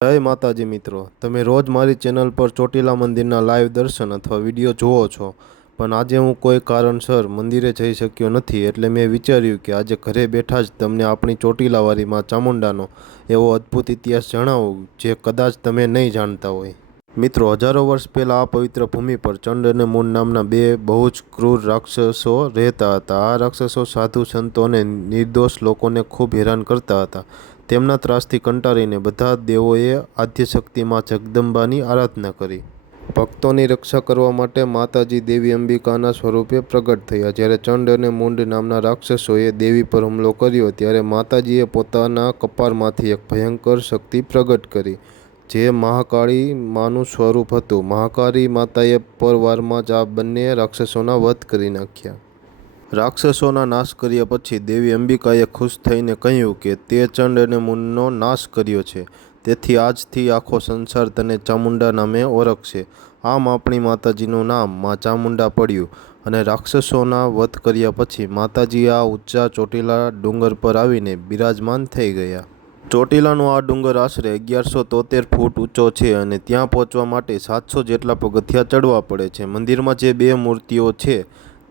જય માતાજી મિત્રો, તમે રોજ મારી ચેનલ પર ચોટીલા મંદિરના લાઈવ દર્શન અથવા વિડીયો જુઓ છો, પણ આજે હું કોઈ કારણસર મંદિરે જઈ શક્યો નથી, એટલે મેં વિચાર્યું કે આજે ઘરે બેઠા જ તમને આપણી ચોટીલાવાળી માં ચામુંડાનો એવો અદ્ભુત ઇતિહાસ જણાવું જે કદાચ તમે નહીં જાણતા હોય। મિત્રો, હજારો વર્ષ પહેલાં આ પવિત્ર ભૂમિ પર ચંડ અને મૂન નામના બે બહુ જ ક્રૂર રાક્ષસો રહેતા હતા। આ રાક્ષસો સાધુ સંતો અને નિર્દોષ લોકોને ખૂબ હેરાન કરતા હતા। તેમના ત્રાસથી કંટાળીને બધા દેવોએ આદ્યશક્તિ માં જગદંબાની આરાધના કરી। ભક્તોની રક્ષા કરવા માટે માતાજી દેવી અંબિકાના સ્વરૂપે પ્રગટ થયા। જ્યારે ચંડ અને મૂંડ નામના રાક્ષસોએ દેવી પર હુમલો કર્યો ત્યારે માતાજીએ પોતાના કપાળમાંથી એક ભયંકર શક્તિ પ્રગટ કરી, જે મહાકાળી માનું સ્વરૂપ હતું। મહાકાળી માતાએ પરવારમાં જ આ બંને રાક્ષસોના વધ કરી નાખ્યા। રાક્ષસોના નાશ કર્યા પછી દેવી અંબિકાએ ખુશ થઈને કહ્યું કે તે ચંડ અને મૂનનો નાશ કર્યો છે, તેથી આજથી આખો સંસાર તને ચામુંડા નામે ઓળખશે। આમ આપણી માતાજીનું નામ માં ચામુંડા પડ્યું અને રાક્ષસોના વધ કર્યા પછી માતાજી આ ઊંચા ચોટીલા ડુંગર પર આવીને બિરાજમાન થઈ ગયા। ચોટીલાનો આ ડુંગર આશરે 1173 ફૂટ ઊંચો છે અને ત્યાં પહોંચવા માટે 700 જેટલા પગથિયાં ચડવા પડે છે। મંદિરમાં જે બે મૂર્તિઓ છે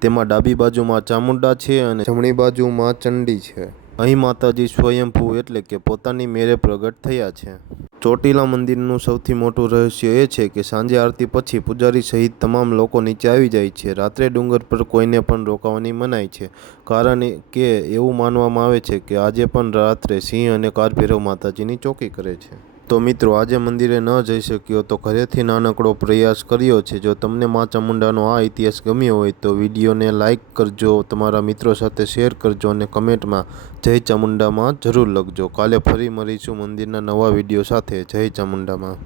તેમાં ડાબી બાજુમાં ચામુંડા છે અને જમણી બાજુમાં ચંડી છે। અહીં માતાજી સ્વયંભૂ એટલે કે પોતાની મેળે પ્રગટ થયા છે। ચોટીલા મંદિરનું સૌથી મોટું રહસ્ય એ છે કે સાંજે આરતી પછી પૂજારી સહિત તમામ લોકો નીચે આવી જાય છે। રાત્રે ડુંગર પર કોઈને પણ રોકાવાની મનાઈ છે, કારણ કે એવું માનવામાં આવે છે કે આજે પણ રાત્રે સિંહ અને કાળભૈરવ માતાજીની ચોકી કરે છે। તો મિત્રો, આજે મંદિરે ન જઈ શક્યો તો ઘરેથી નાનકડો પ્રયાસ કર્યો છે। જો તમને માં ચામુંડાનો આ ઇતિહાસ ગમ્યો હોય તો વિડીયોને લાઇક કરજો, તમારા મિત્રો સાથે શેર કરજો અને કમેન્ટમાં જય ચામુંડામાં જરૂર લખજો। કાલે ફરી મળીશું મંદિરના નવા વિડીયો સાથે। જય ચામુંડામાં।